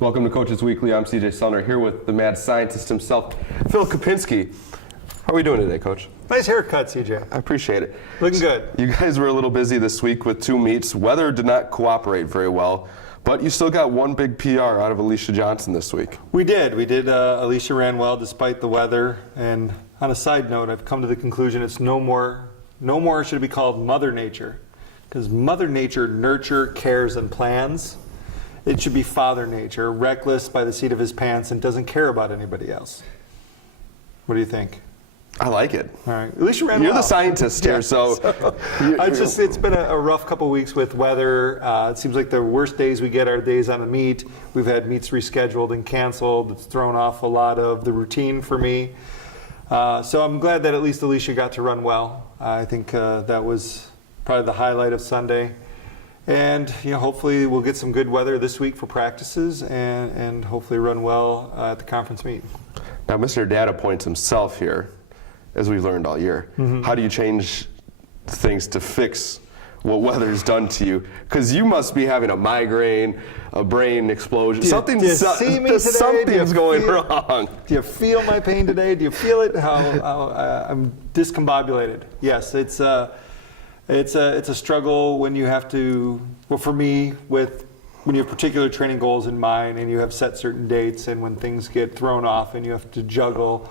Welcome to Coaches Weekly. I'm CJ Sumner here with the mad scientist himself, Phil Kopinski. How are we doing today, Coach? Nice haircut, CJ. I appreciate it. Looking good. You guys were a little busy this week with 2 meets. Weather did not cooperate very well, but you still got one big PR out of Alicia Johnson this week. We did. Alicia ran well despite the weather. And on a side note, I've come to the conclusion it's no more should it be called Mother Nature. Because Mother Nature nurture, cares, and plans. It should be Father Nature, reckless by the seat of his pants and doesn't care about anybody else. What do you think? I like it. All right. At least you ran You're well. the scientist here, so. It's been a rough couple weeks with weather. It seems like the worst days we get are days on the meet. We've had meets rescheduled and canceled. It's thrown off a lot of the routine for me. So I'm glad that at least Alicia got to run well. I think that was probably the highlight of Sunday. And hopefully we'll get some good weather this week for practices and hopefully run well at the conference meet. Now, Mr. Data points himself here, as we've learned all year. How do you change things to fix what weather's done to you? Because you must be having a migraine, a brain explosion. Something's going wrong. Do you feel my pain today? Do you feel it? How I'm discombobulated. Yes, it's a struggle when you have to. Well, for me, when you have particular training goals in mind and you have set certain dates, and when things get thrown off and you have to juggle.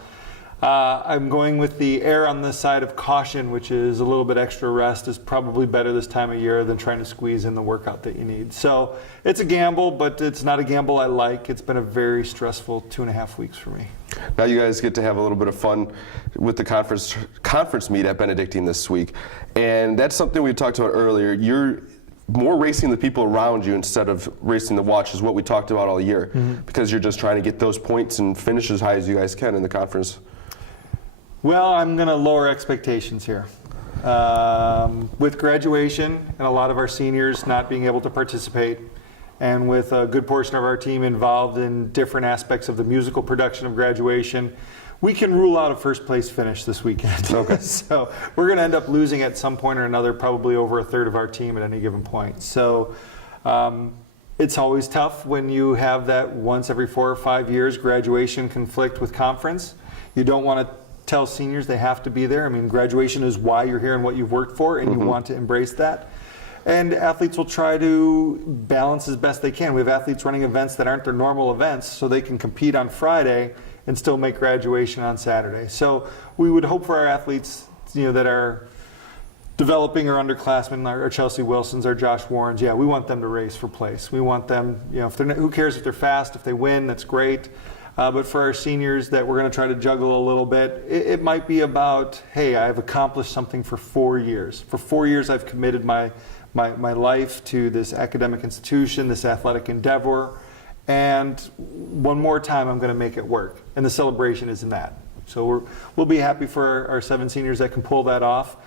I'm going with the err on the side of caution, which is a little bit extra rest is probably better this time of year than trying to squeeze in the workout that you need. So it's a gamble, but it's not a gamble I like. It's been a very stressful 2.5 weeks for me. Now you guys get to have a little bit of fun with the conference meet at Benedictine this week. And that's something we talked about earlier. You're more racing the people around you instead of racing the watch is what we talked about all year, because you're just trying to get those points and finish as high as you guys can in the conference. Well, I'm going to lower expectations here. With graduation and a lot of our seniors not being able to participate, and with a good portion of our team involved in different aspects of the musical production of graduation, we can rule out a first place finish this weekend. Okay. So we're going to end up losing at some point or another, probably over a third of our team at any given point. So it's always tough when you have that once every 4 or 5 years graduation conflict with conference. You don't want to tell seniors they have to be there. I mean, graduation is why you're here and what you've worked for, and you want to embrace that. And athletes will try to balance as best they can. We have athletes running events that aren't their normal events, so they can compete on Friday and still make graduation on Saturday. So we would hope for our athletes, that are developing or underclassmen, our Chelsea Wilsons, our Josh Warrens. Yeah, we want them to race for place. We want them, if they're who cares if they're fast? If they win, that's great. But for our seniors that we're going to try to juggle a little bit, it might be about, hey, I've accomplished something for 4 years. For 4 years, I've committed my life to this academic institution, this athletic endeavor, and one more time I'm going to make it work. And the celebration is in that. So we'll be happy for our 7 seniors that can pull that off,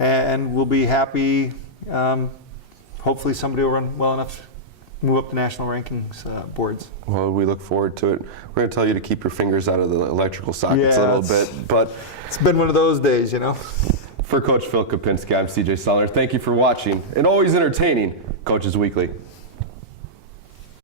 and we'll be happy. Hopefully somebody will run well enough to move up the national rankings boards. Well, we look forward to it. We're going to tell you to keep your fingers out of the electrical sockets a little bit, but it's been one of those days, For Coach Phil Kopinski, I'm CJ Sumner. Thank you for watching, and always entertaining Coaches Weekly.